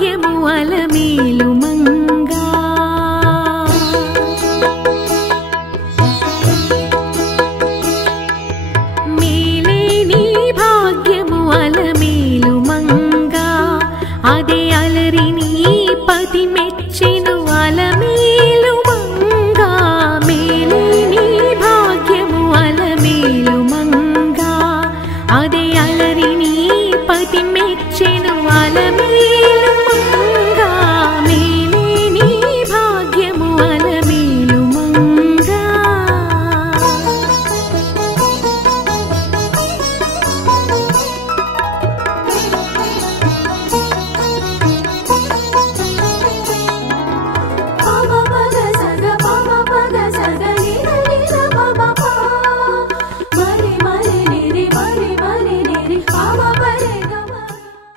భాగ్యము అలమేలు మంగా మేలే నీ భాగ్యము అలమేలు మంగా అదే అలరి నీ పతి మెచ్చెను అలమేలు మంగా మేలే నీ భాగ్యము అలమేలు మంగా అదే అలరి నీ పతి మెచ్చెను అలమేలు